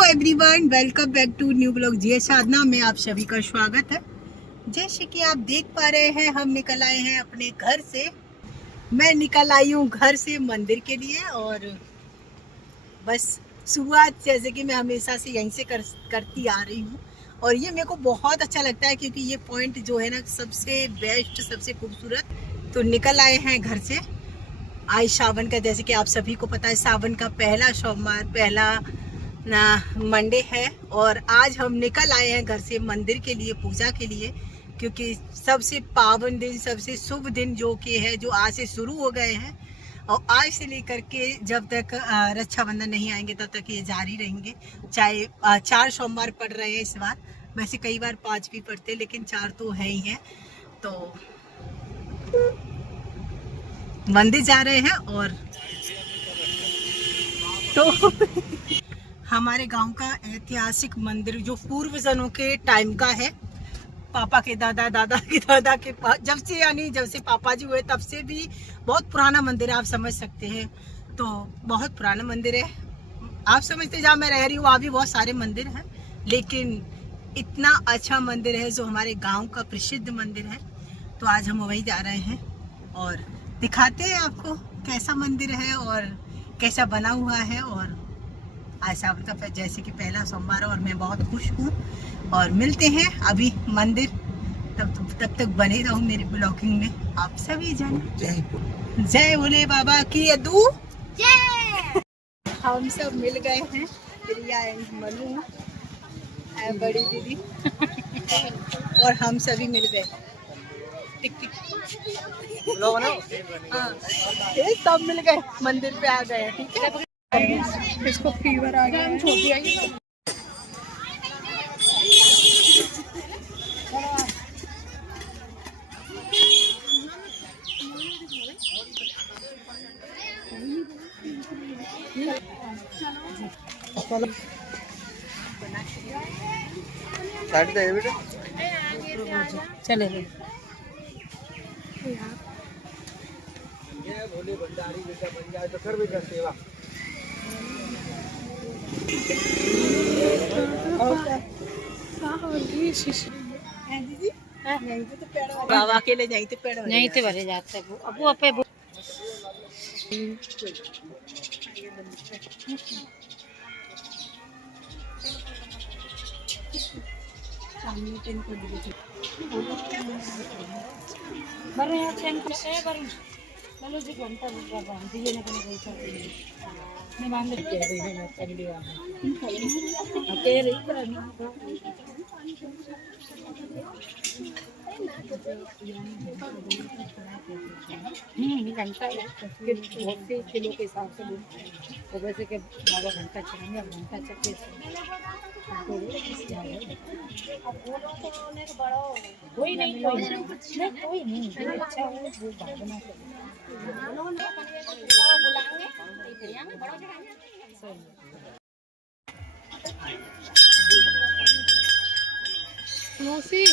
Everyone, welcome back to new blog जी साधना में आप सभी का स्वागत है। जैसे कि आप देख पा रहे हैं, हम निकल आए हैं अपने घर से। मैं निकल आई हूँ घर से मंदिर के लिए और बस शुरुआत जैसे कि मैं हमेशा से यहीं से करती आ रही हूँ और ये मेरे को बहुत अच्छा लगता है क्योंकि ये पॉइंट जो है ना सबसे बेस्ट, सबसे खूबसूरत। तो निकल आए हैं घर से। आज सावन का, जैसे कि आप सभी को पता है, सावन का पहला सोमवार, पहला ना मंडे है और आज हम निकल आए हैं घर से मंदिर के लिए, पूजा के लिए, क्योंकि सबसे पावन दिन, सबसे शुभ दिन जो कि है, जो आज से शुरू हो गए हैं और आज से लेकर के जब तक रक्षाबंधन नहीं आएंगे तब तक ये जारी रहेंगे। चाहे 4 सोमवार पड़ रहे हैं इस बार, वैसे कई बार 5 भी पड़ते हैं लेकिन 4 तो है ही है। तो मंदिर जा रहे हैं और तो हमारे गांव का ऐतिहासिक मंदिर जो पूर्वजनों के टाइम का है, पापा के दादा, दादा के दादा के जब से, यानी जब से पापा जी हुए तब से भी बहुत पुराना मंदिर है, आप समझ सकते हैं। तो बहुत पुराना मंदिर है, आप समझते, जहाँ मैं रह रही हूँ वहाँ भी बहुत सारे मंदिर हैं लेकिन इतना अच्छा मंदिर है जो हमारे गाँव का प्रसिद्ध मंदिर है। तो आज हम वहीं जा रहे हैं और दिखाते हैं आपको कैसा मंदिर है और कैसा बना हुआ है। और आज सावन का जैसे कि पहला सोमवार और मैं बहुत खुश हूँ और मिलते हैं अभी मंदिर। तब तक बने रहो मेरे ब्लॉगिंग में। आप सभी जन जय भोले बाबा की अदू जय। हम सब मिल गए हैं, प्रिया एंड मनु, बड़ी दीदी और हम सभी मिल गए। टिक टिक हाँ, सब मिल गए, मंदिर पे आ गए। ठीक है, इसको फीवर आ गया है। छोटी आई है। चले भोले भंडारी बेटा बन जाए तो कर भी कर सेवा। बाबा के ले जाते पेड़ नहीं थे भरे जाते अब वो पे बरे चैन को ए बरे चलो जी घंटा रुक बांध दिए ना कने गई था मैं बांध के रही है मैं कर लिया अकेले इधर घंटा किलो के हिसाब से तो वैसे के बाबा घंटा चलेंगे, अब घंटा चक्के कोई नहीं कोई नहीं अच्छा वो भागना मौसी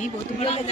नहीं बहुत बड़ा है।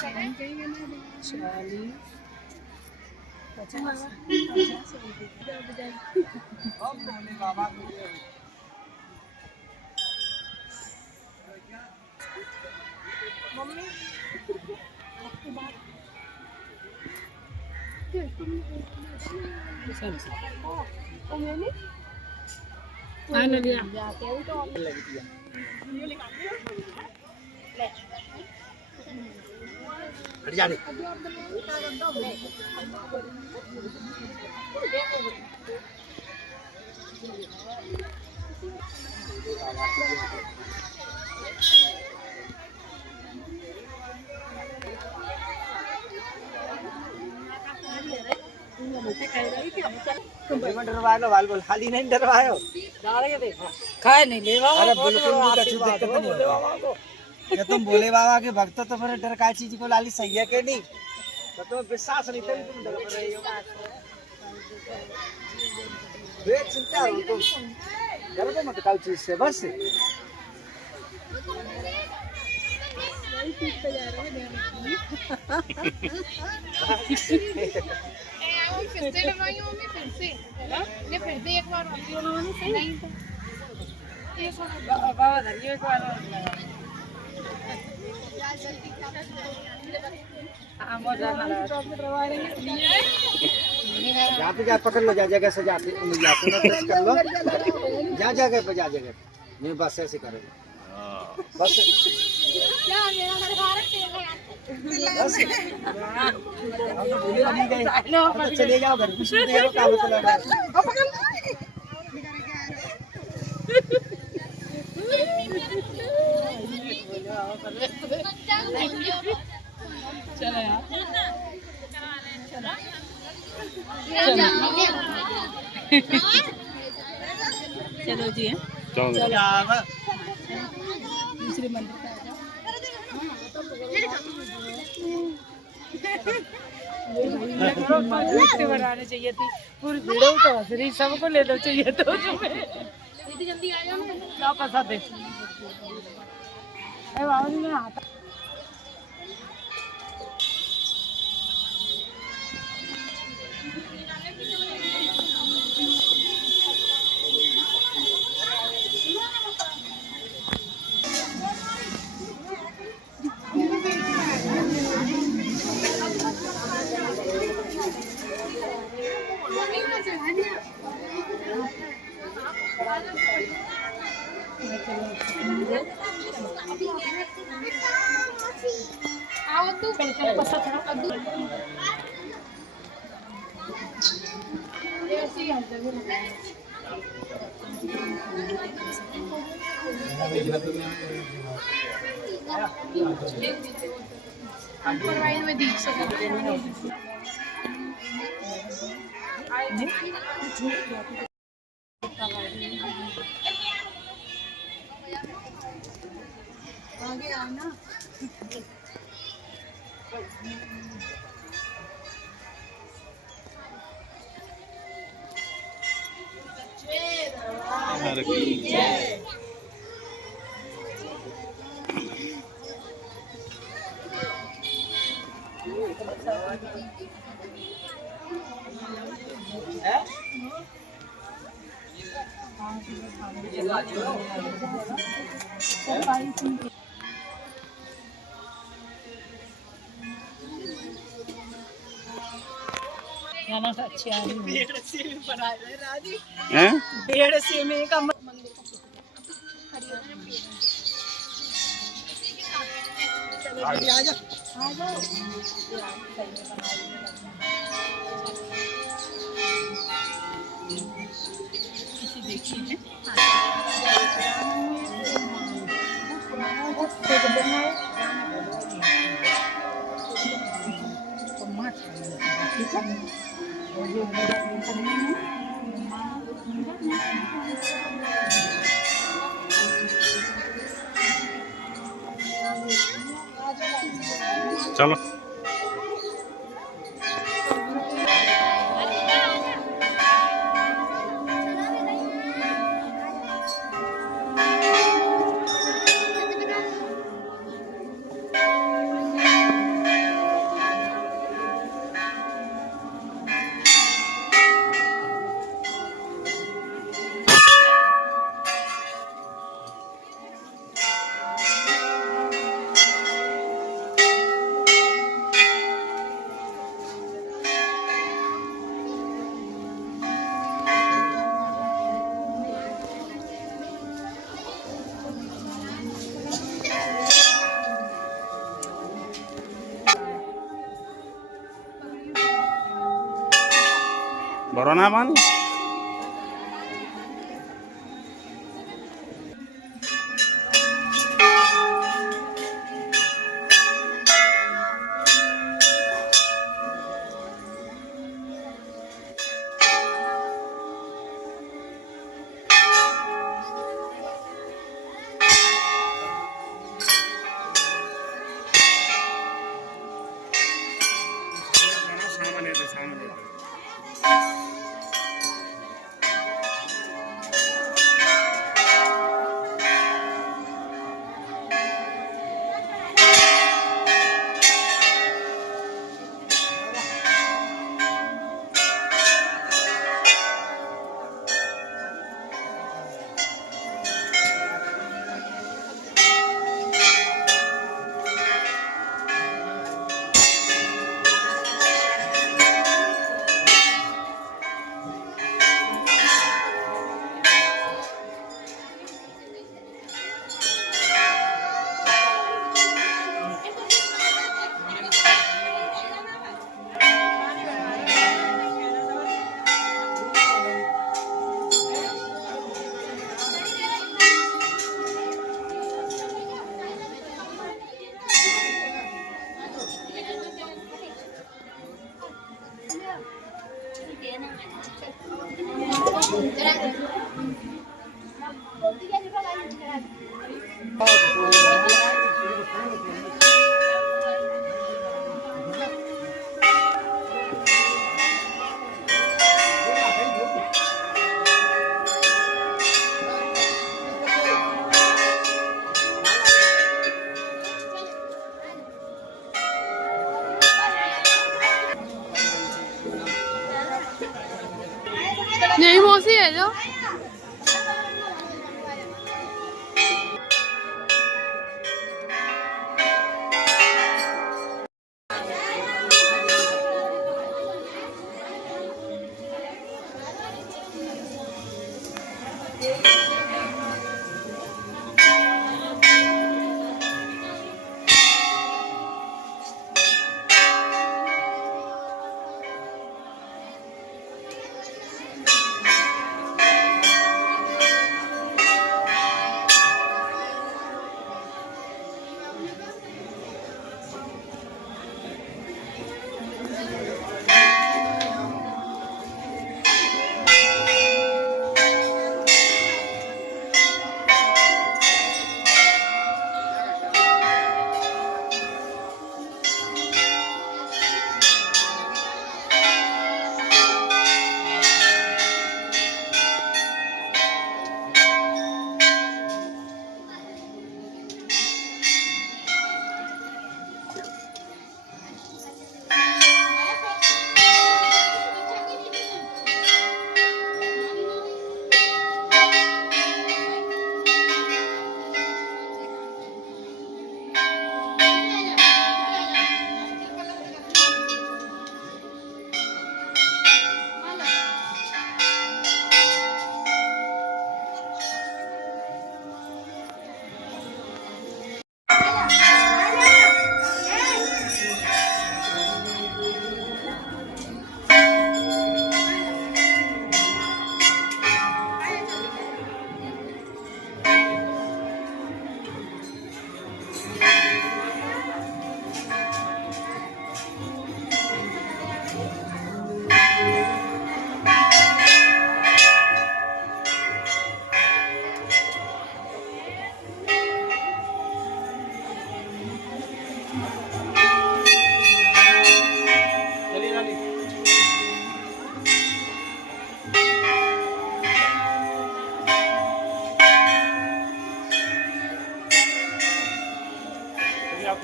काय केलं हट जा रे। डरवायो वाल बोल खाली नहीं डरवायो खाए नहीं ले बाबा, अरे बहुत बिल्कुल बड़ा भी कछु आशीर्वाद दिक्कत हो, नहीं भोले है। बाबा को। ये तुम भोले बाबा के भक्त हो तो फिर डर का चीज को लाली सही है कि नहीं? तो तुम्हें विश्वास नहीं तभी तुम डर रही हो। बेचिंता हो तुम, डरो मत काउ चीज से बस। बाबा धरिए एक बार यहाँ पे जा पकड़ लो, जा जगह से जाते जाते ना प्रेस कर लो, जा जगह पे जा जगह पे। नहीं बस ऐसे करेंगे बस बस। हम तो भूले नहीं गए, अब तो चले जाओ घर कुछ नहीं देगा काम को लगा। चलो यार चलो जी हैं चलो दूसरे मंदिर पे से बनाने चाहिए थी पूरी वीडियो तो हंस रही, सबको ले लो चाहिए तो तुम्हें जल्दी आ जाओ ना पसंद है बाबा जी मैं आता आगे आना। गाना अच्छी आ रही है। भेड़ से बना है राजी। हैं? भेड़ से में का चलो जी, आ जाओ। किसी देखी है चलो बरो ना मान यही मौसी है जो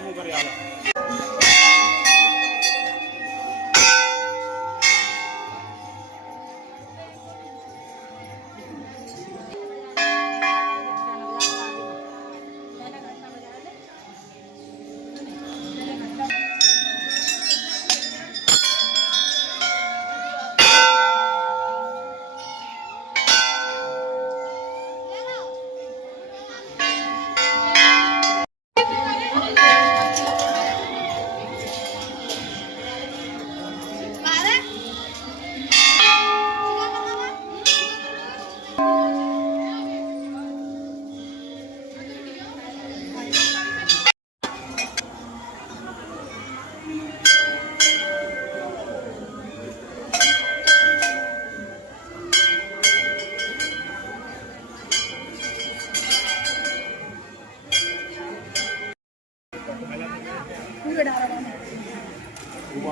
मुंह कर यार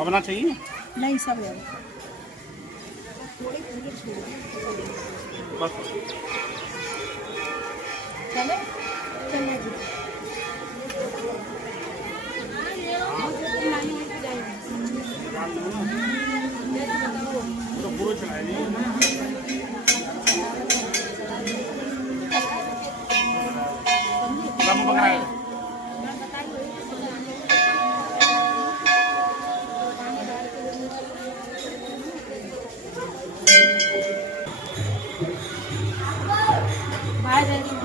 अपना चाहिए नहीं सब है बस चले चले तो पूरा चलाएंगे कम पकड़ा है बाहर जाएगी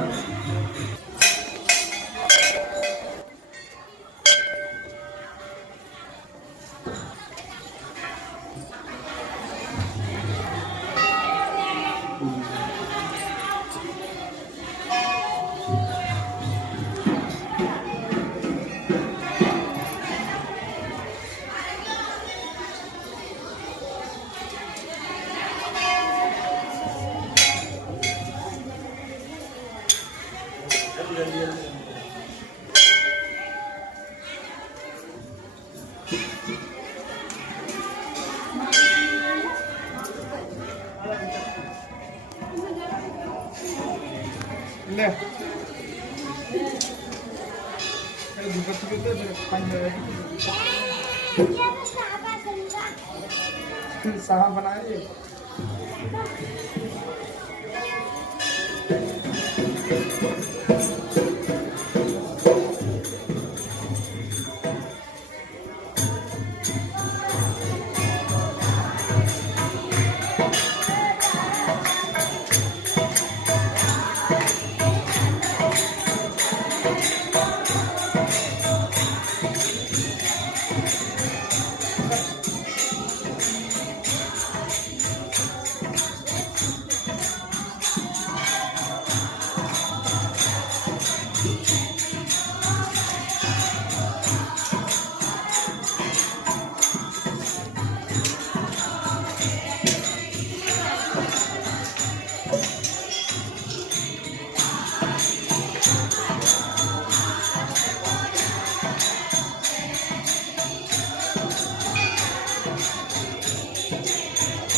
ले अरे दुपट्टे के तो पानी साहब बनाए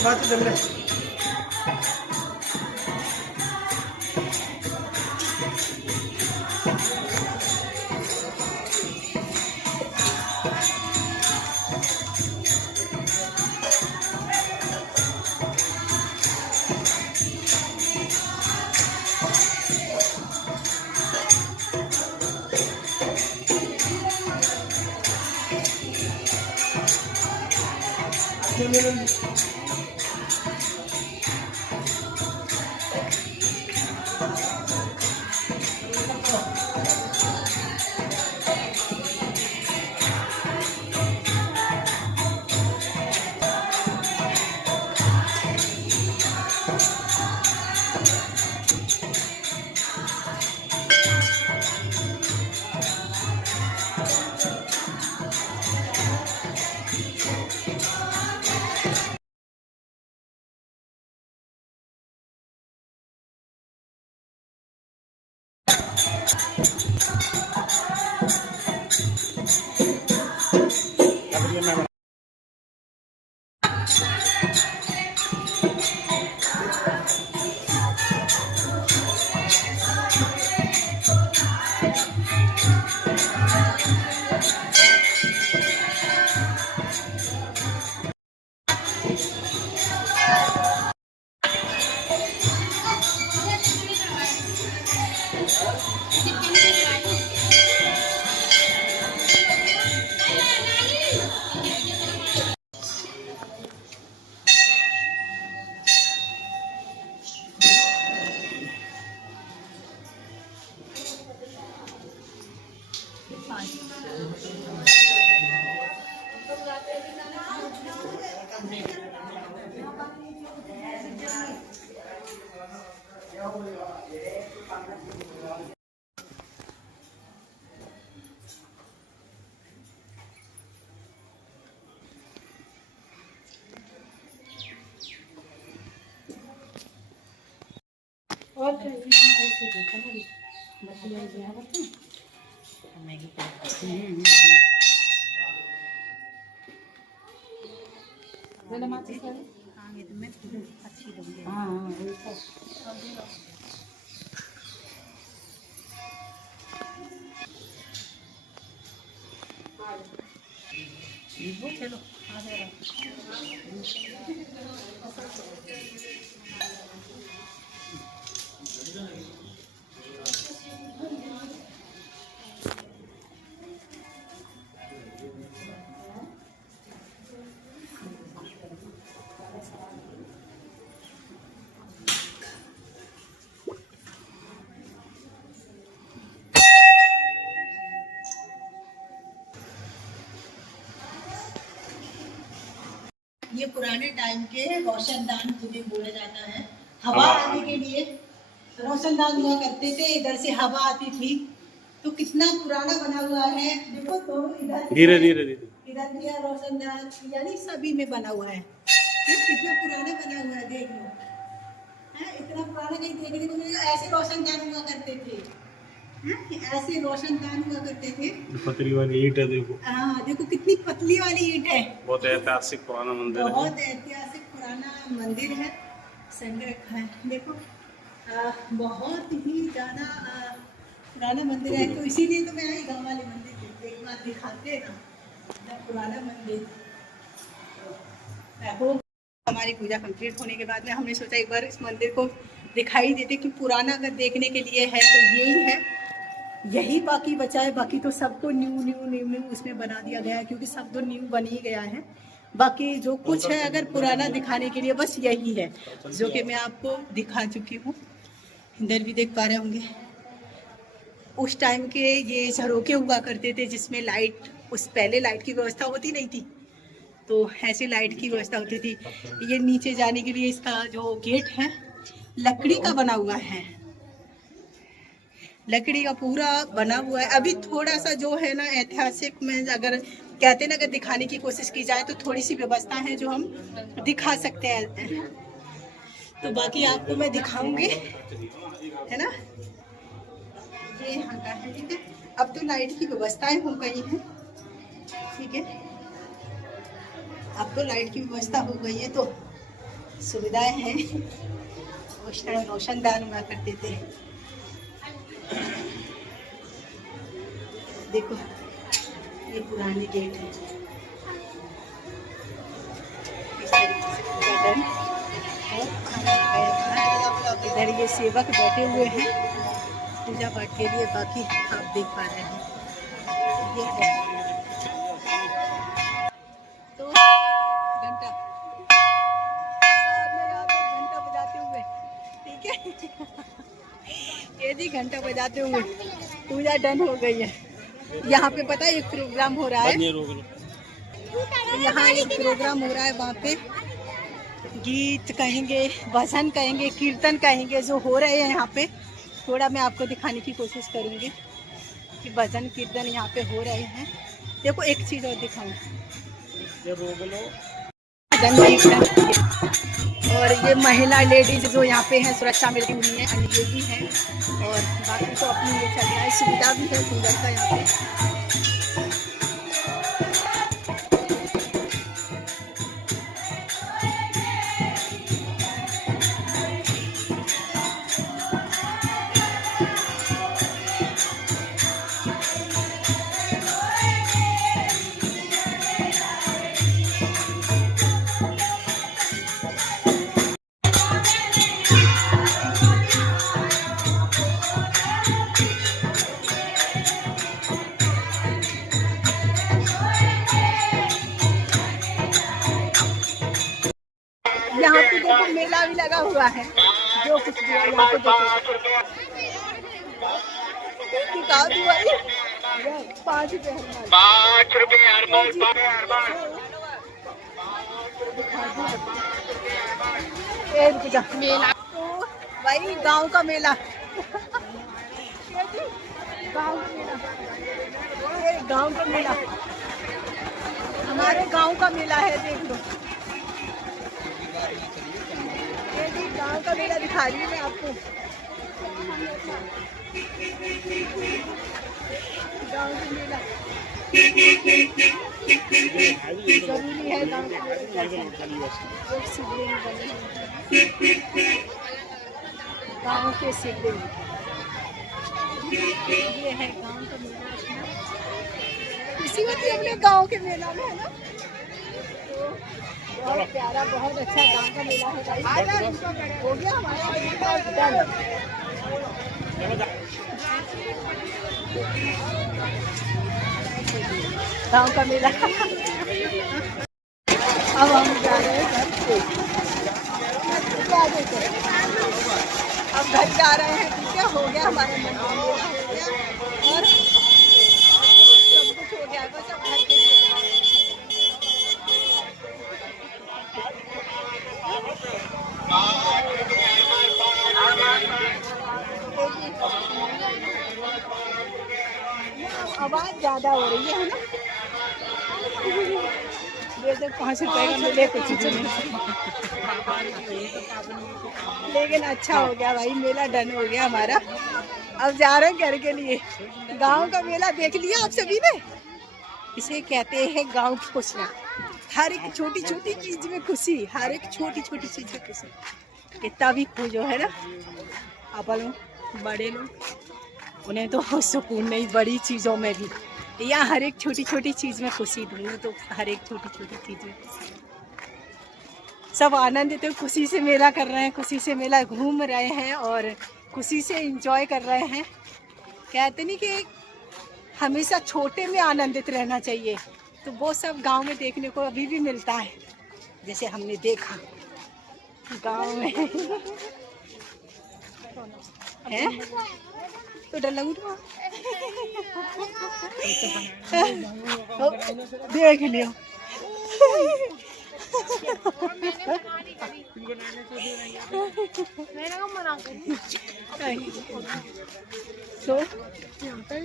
बात चल रहा है और ऐसे देखा ना बच्चे लोग यहाँ पर मैगी माची सर हाँ ये तो मैं अच्छी लगी हाँ वो चलो आ जाएगा ये पुराने टाइम के रोशनदान जिन्हें बोला जाता है। हवा आने के लिए रोशनदान हुआ करते थे, इधर से हवा आती थी। तो कितना पुराना बना हुआ है, देखो तो इधर धीरे धीरे धीरे इधर भी है रोशनदान, यानी सभी में बना हुआ है। ये कितना पुराना बना हुआ है, देख लो है, इतना पुराना कहीं देखने को मिलेगा। ऐसे रोशनदान हुआ करते थे, ऐसे रोशनदान हुआ करते थे। पतली वाली ईंट है देखो। हाँ देखो कितनी पतली वाली ईंट है। बहुत ऐतिहासिक पुराना मंदिर है। बहुत ऐतिहासिक पुराना मंदिर है, संग रखा है देखो। बहुत ही ज्यादा पुराना मंदिर है, तो इसीलिए तो मैं आई गाँव वाले मंदिर एक बार दिखाते हैं ना पुराना मंदिर। हमारी पूजा कंप्लीट होने के बाद में हमने सोचा एक बार इस मंदिर को दिखाई देते कि पुराना अगर देखने के लिए है तो यही है, यही बाकी बचा है। बाकी तो सबको न्यू उसमें बना दिया गया है, क्योंकि सब तो न्यू बन ही गया है। बाकी जो कुछ है अगर पुराना दिखाने के लिए बस यही है, जो कि मैं आपको दिखा चुकी हूँ। इधर भी देख पा रहे होंगे, उस टाइम के ये झरोके हुआ करते थे जिसमें लाइट, उस पहले लाइट की व्यवस्था होती नहीं थी, तो ऐसे लाइट की व्यवस्था होती थी। ये नीचे जाने के लिए इसका जो गेट है लकड़ी का बना हुआ है, लकड़ी का पूरा बना हुआ है। अभी थोड़ा सा जो है ना ऐतिहासिक में अगर कहते ना अगर दिखाने की कोशिश की जाए तो थोड़ी सी व्यवस्था है जो हम दिखा सकते हैं। तो बाकी आपको मैं दिखाऊंगी, है ना। ये यहाँ का है, ठीक है। अब तो लाइट की व्यवस्थाएं हो गई हैं, ठीक है। अब तो लाइट की व्यवस्था हो गई है तो सुविधाएं हैं। उस टाइम रोशनदान हुआ करते थे। देखो ये पुरानी गेट है, इस तरीके से पूरा डन। और खाना खाया, इधर ये सेवक बैठे हुए हैं पूजा पाठ के लिए। बाकी आप देख पा रहे हैं ये है तो घंटा, घंटा बजाते हुए, ठीक है। ये जी घंटा बजाते हुए पूजा डन हो गई है। यहाँ पे पता है एक प्रोग्राम हो रहा है, यहाँ एक प्रोग्राम हो रहा है, वहाँ पे गीत कहेंगे, भजन कहेंगे, कीर्तन कहेंगे जो हो रहे हैं यहाँ पे। थोड़ा मैं आपको दिखाने की कोशिश करूँगी कि भजन कीर्तन यहाँ पे हो रहे हैं। देखो एक चीज़ और दिखाऊँ, और ये महिला लेडीज जो यहाँ पे हैं सुरक्षा मिलती हुई है, ये भी है। और बाकी तो अपनी ये चल रहा है, सुविधा भी है कूलर का यहाँ पे। यहाँ पे देखो मेला भी लगा हुआ है, जो कुछ भी है यहाँ पे देखो। 5 रुपए हर माल, 5 रुपए मेला। तो वही गांव का मेला। गांव का मेला, ये गांव का मेला, हमारे गांव का मेला है, देख लो। ये जी गांव का मेला दिखा रही हूँ मैं आपको। गांव का मेला जरूरी है, गांव का मेला। गांव के शिवलिंग, ये है गांव का मेला। इसी होती है अपने गांव के मेला में, है ना। तो बहुत प्यारा, बहुत अच्छा गांव का मेला है भाई। हो गया हमारा डन। गांव का मेला। अब हम जा रहे हैं घर पे। अब घर जा रहे हैं, ठीक है। हो गया हमारा मन का मेला, हो गया और सब कुछ हो गया, बस अब घर के लिए जा रहे हैं। आवाज ज्यादा हो रही है ना। जैसे 5 रुपए का मिले कुछ नहीं, लेकिन अच्छा हो गया भाई, मेला डन हो गया हमारा। अब जा रहे हैं घर के लिए। गांव का मेला देख लिया आप सभी ने। इसे कहते हैं गांव की खुशियाँ। हर एक छोटी छोटी चीज में खुशी, हर एक छोटी छोटी चीज में खुशी। कितना भी खोजो है ना, आप लोग बड़े लोग, उन्हें तो सुकून नहीं बड़ी चीज़ों में भी। या हर एक छोटी छोटी चीज़ में खुशी ढूंढो, तो हर एक छोटी छोटी चीज़ में खुशी। सब आनंदित, खुशी से मेला कर रहे हैं, खुशी से मेला घूम रहे हैं और खुशी से एंजॉय कर रहे हैं। कहते नहीं कि हमेशा छोटे में आनंदित रहना चाहिए, तो वो सब गांव में देखने को अभी भी मिलता है। जैसे हमने देखा गांव में है, तो डर लगू देख लियो। तो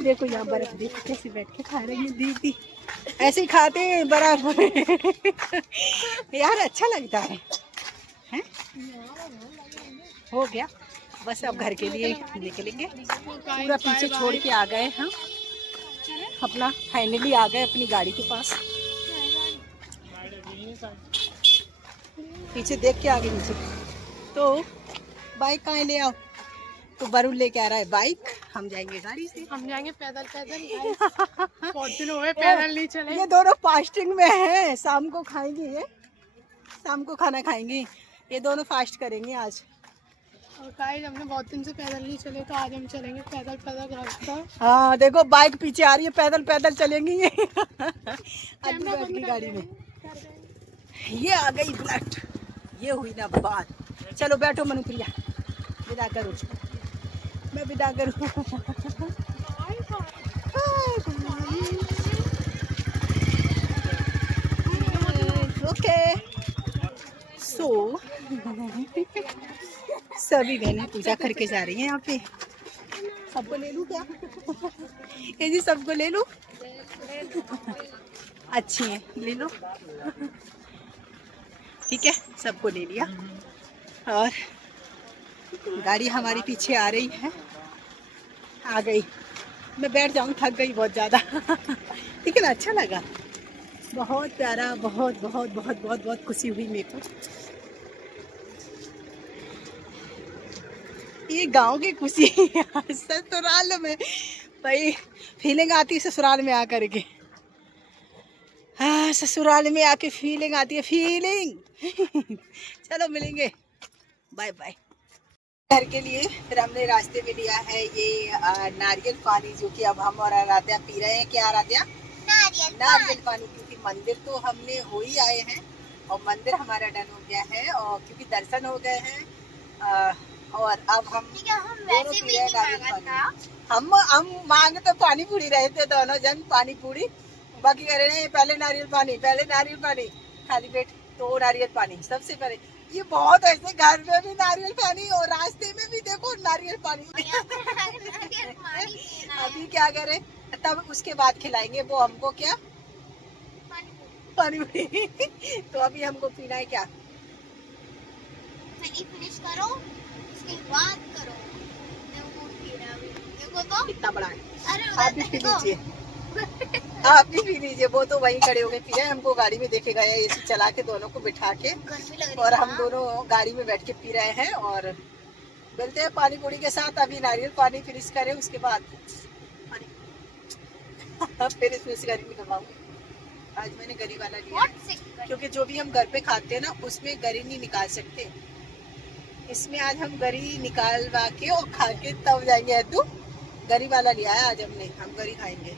देखो यहाँ बर्फ, देखो कैसे बैठ के खा रही है दीदी। ऐसे ही खाते हैं बर्फ। यार अच्छा लगता है, हैं? हो गया बस, अब घर के लिए निकलेंगे। पूरा पीछे छोड़ के आ गए हम, अपना फाइनली आ गए अपनी गाड़ी के पास। पीछे देख के आगे नीचे। तो बाइक कहाँ ले आओ, तो वरुण लेके आ रहा है बाइक, हम जाएंगे गाड़ी से। हम जाएंगे पैदल पैदल। बहुत दिन हो गए पैदल नहीं चले। ये दोनों फास्टिंग में है, शाम को खाएंगे, ये शाम को खाना खाएंगे, ये दोनों फास्ट करेंगे आज। और गाइस हमने बहुत दिन से पैदल नहीं चले, तो आज हम चलेंगे पैदल पैदल रास्ता। हाँ देखो बाइक पीछे आ रही है, पैदल पैदल चलेंगी ये। बैठ की गाड़ी में ये आ गई बुलेट, ये हुई ना बात। चलो बैठो मनुप्रिया, विदा करो, मैं विदा करूँ। ओके सो सभी बहनें पूजा करके जा रही हैं यहाँ पे। सबको ले लूँ क्या? ये जी सबको ले लूँ, अच्छी है, ले लो। ठीक है सबको ले लिया और गाड़ी हमारी पीछे आ रही है, आ गई। मैं बैठ जाऊँ, थक गई बहुत ज़्यादा। लेकिन अच्छा लगा, बहुत प्यारा, बहुत बहुत बहुत बहुत बहुत खुशी हुई मेरे को। ये गांव की खुशी। ससुराल में भाई फीलिंग आती है, ससुराल में आकर के। हाँ ससुराल में आके फीलिंग आती है, फीलिंग। चलो मिलेंगे, बाय बाय। घर के लिए फिर हमने रास्ते में लिया है ये नारियल पानी, जो कि अब हम और आराध्या पी रहे हैं। क्या आराध्या? नारियल पानी, क्योंकि मंदिर तो हमने हो ही आए हैं और मंदिर हमारा डन हो गया है, और क्योंकि दर्शन हो गए हैं। और अब हम दोनों पी रहे हैं नारियल पानी। हम मांग तो पानी पूरी रहे थे दोनों जन, पानी पूरी। बाकी कह रहे हैं पहले नारियल पानी, पहले नारियल पानी, खाली पेट तो नारियल पानी सबसे पहले। ये बहुत ऐसे घर में भी नारियल पानी और रास्ते में भी देखो नारियल पानी। अभी क्या करें, तब उसके बाद खिलाएंगे वो हमको क्या, पानी पूरी। तो अभी हमको पीना है क्या, फिनिश करो उसके बाद करो। देखो पी रहा है, देखो तो कितना बड़ा है। अरे आप भी पी लीजिए, आप भी पी लीजिए। वो तो वहीं खड़े होके पी रहे हैं, हमको गाड़ी में देखे गए एसी चला के दोनों को बिठा के, गर्मी लग रही और है हम ना। दोनों गाड़ी में बैठ के पी रहे हैं। और मिलते हैं पानी पूरी के साथ। अभी नारियल पानी फिनिश करें उसके बाद फिर इसमें से गरी निकलवाऊंगी। आज मैंने गरी वाला लिया है, What sick? क्योंकि जो भी हम घर पे खाते हैं ना उसमें गरी नहीं निकाल सकते। इसमें आज हम गरी निकालवा के और खा के तब जाएंगे। अद्दू गरी वाला लिया है आज हमने, हम गरी खाएंगे।